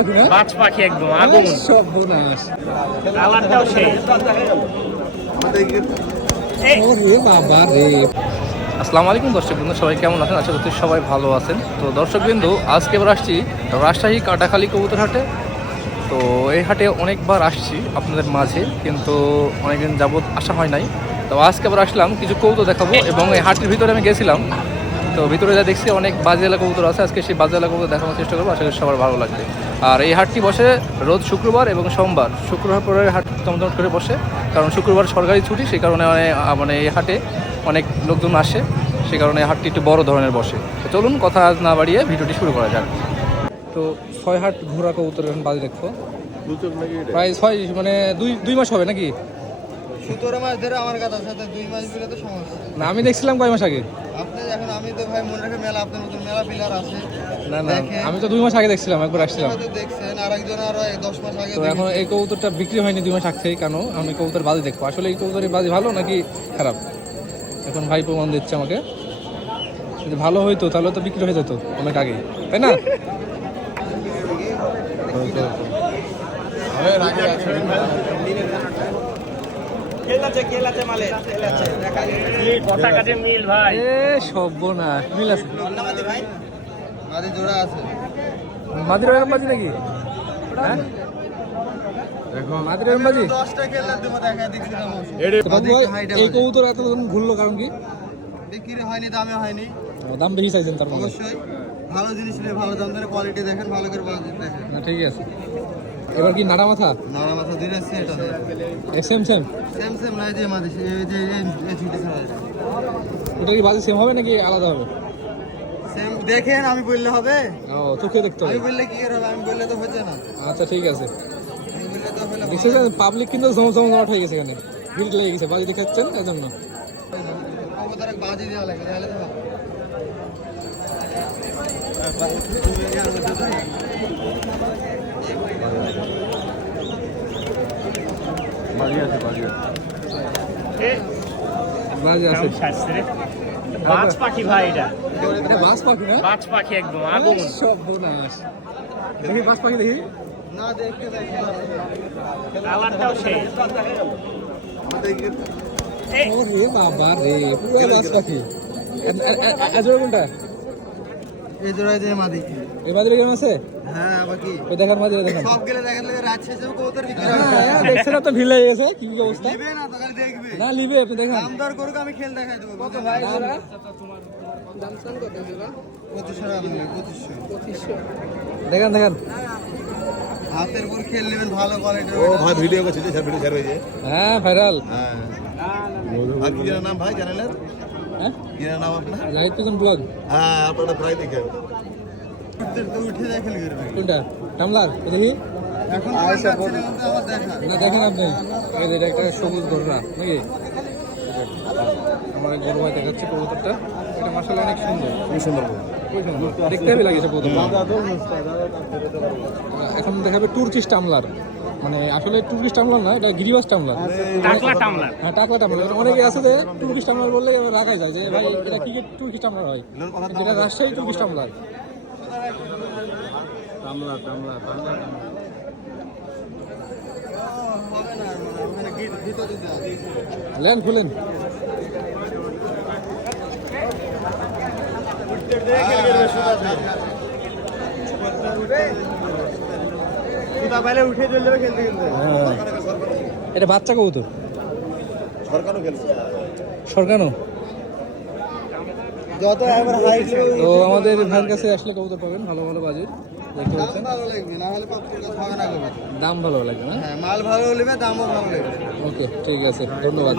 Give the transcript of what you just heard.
পাখি না বাজ পাখি একদম আগুন। সব বোনাস কালারটাও সেই। ওরে বাবা রে। আসসালামু আলাইকুম দর্শক বন্ধু সবাই কেমন আছেন? আশা করছি সবাই ভালো আছেন। তো দর্শক বিন্দু আজকে এবার আসছি রাজশাহী কাটাখালী কবুতর হাটে তো এই হাটে অনেকবার আসছি আপনাদের মাঝে কিন্তু অনেকদিন যাবৎ আসা হয় নাই। তো আজকে আবার আসলাম কিছু কবুতর দেখাবো এবং এই হাটের ভিতরে আমি গেছিলাম। তো ভিতরে যা দেখছি অনেক বাজে এলাকা কবুতর আছে। আজকে সেই বাজে এলাকা কবুতর দেখানোর চেষ্টা করব। আশা করি সবার ভালো লাগবে। আর এই হাটটি বসে রোজ শুক্রবার এবং সোমবার। শুক্রবার পরে হাট চমচমট করে বসে কারণ শুক্রবার সরকারি ছুটি সেই কারণে অনেক- মানে এই হাটে অনেক লোকজন আসে। সেই কারণে হাটটি একটু বড় ধরনের বসে। তো চলুন কথা আজ না বাড়িয়ে ভিডিওটি শুরু করা যাক। তো ছয় হাট ঘোড়া কবুতর এখন বাজে দেখো। প্রায় ছয় মানে দুই দুই মাস হবে নাকি? সতেরো মাস ধরে আমার দুই মাস বিলে তো সমস্যা। না আমি দেখছিলাম কয় মাস আগে। এখন আমি তো ভাই মনে রাখে মেলা আপনার মতন মেলা পিলার আছে। না না আমি তো দুই মাস আগে দেখছিলাম একবার আসছিলাম। দেখছেন আর একজন আরও দশ মাস আগে তো এখন এই কবুতরটা বিক্রি হয়নি দুই মাস আগ থেকে কেন? আমি কবুতর বাজি দেখব। আসলে এই কবুতরের বাজি ভালো নাকি খারাপ? এখন ভাই প্রমাণ দিচ্ছে আমাকে। যদি ভালো হইতো তাহলে তো বিক্রি হয়ে যেত অনেক আগে তাই না? পতাকা মাদির নাকি? এই কবুতর এত ঘুরলো কারণ কি? বিক্রি হয়নি দামে হয়নি। দাম বেশি চাইছেন তার মানে। অবশ্যই। ভালো জিনিস নিয়ে ভালো দাম ধরে কোয়ালিটি দেখেন ভালো করে বাজেট দেখেন। না ঠিক আছে। এবার কি নাড়া মাথা? নানা মাথা ধীরে আসছে এটা সেম সেম সেম সেম নাই যে মাদি এই যে এই- এই ছাড়া ওটা কি বাজি সেম হবে নাকি আলাদা হবে? সেম দেখেন আমি বললে হবে। ও চোখে দেখতে আমি হবে। বললে কি হবে? আমি বললে তো হচ্ছে না। আচ্ছা ঠিক আছে। আমি বিশেষ পাবলিক কিন্তু জমজম জমাট হয়ে গেছে এখানে। ভিড় লেগে গেছে বাজি দেখাচ্ছেন এই জন্য না। কবুতর এক বাজি দেওয়া লাগবে তাহলে বাজি আছে রে? বাজ পাখি ভাই এটা এটা বাস পাখি না বাজ পাখি একদম আগুন সব বোনাস দেখি বাস পাখি দেখি না দেখতে দেখতে কালারটাও সেই এই, ওরে বাবা রে পুরো বাস পাখি আজর কোনটা এই জোড়াই দিয়ে মাদি এই বাজারে কেমন আছে হ্যাঁ আবার কি ওই দেখার মাঝে দেখান সব গেলে দেখার লাগে রাত শেষে কবুতর বিক্রি হ্যাঁ, দেখছেন তো ভিড় লেগে গেছে কি অবস্থা না তো খালি দেখবে না লিবে আপনি দেখেন দাম দর করুক আমি খেল দেখাই দেবো কত ভাই দেখেন দেখেন হাতের উপর খেল নেবেন ভালো কোয়ালিটির ও ভাই ভিডিও করছে যে ভিডিও শেয়ার হয়েছে হ্যাঁ ভাইরাল হ্যাঁ। আর কি নাম ভাই চ্যানেলের হ্যাঁ? কি নাম আপনার? লাইট পিজন ব্লগ হ্যাঁ আপনারা প্রায় দেখেন। উঠে দেখেন কোনটা? টামলার? এখন না দেখেন আপনি। এটা একটা সবুজ গরুরা নাকি? আমার গরু ভাই দেখাচ্ছে কবুতরটা। এটা মাসাল অনেক সুন্দর। খুব সুন্দর খুবই সুন্দর। দেখতে হেবি লাগেছে কবুতরটা। এখন দেখাবে টুর্কিস্ট টামলার। মানে আসলে টুর্কিস্ট টামলার না এটা গিরিবাস টামলার। টাকলা টামলার। হ্যাঁ টাকলা টামলার। অনেকে আছে যে টুর্কিস্ট টামলার বললে এবার রাখা যায় যে ভাই এটা কি টুর্কিস্ট টামলার হয়? এটা রাজশাহী টুর্কিস্ট টামলার। টামলার টামলার লেন খুলেন। এটা বাচ্চা কবুতর? সরকারও সরকানো যত তো আমাদের ভাইয়ের কাছে আসলে কবুতর পাবেন ভালো ভালো বাজে দেখতে পাচ্ছেন। লাগবে দাম ভালো লাগে না? হ্যাঁ মাল ভালো হলে দামও ভালো লাগবে। ওকে ঠিক আছে ধন্যবাদ।